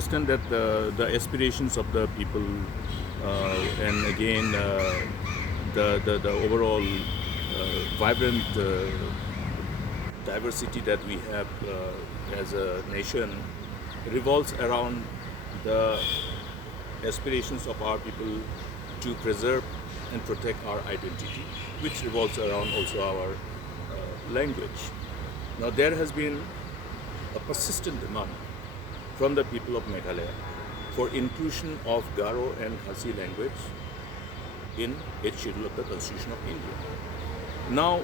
understand that the aspirations of the people and again the overall vibrant diversity that we have as a nation revolves around the aspirations of our people to preserve and protect our identity, which revolves around also our language. Now there has been a persistent demand from the people of Meghalaya for inclusion of Garo and Khasi language in 8th schedule of the Constitution of India. Now,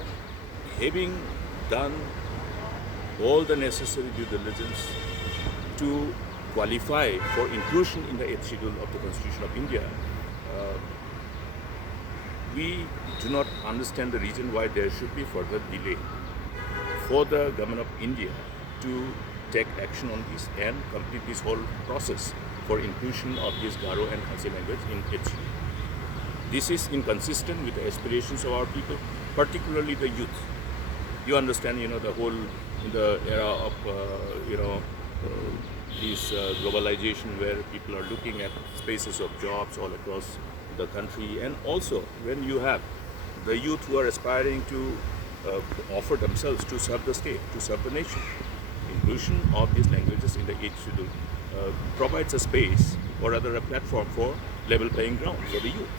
having done all the necessary due diligence to qualify for inclusion in the 8th schedule of the Constitution of India, we do not understand the reason why there should be further delay for the government of India to take action on this and complete this whole process for inclusion of this Garo and Khasi language in 8th schedule. This is inconsistent with the aspirations of our people, particularly the youth. You understand, the whole in the era of this globalization where people are looking at spaces of jobs all across the country, and also when you have the youth who are aspiring to offer themselves to serve the state, to serve the nation. Inclusion of these languages in the 8th schedule provides a space, or rather a platform for level playing ground for the youth.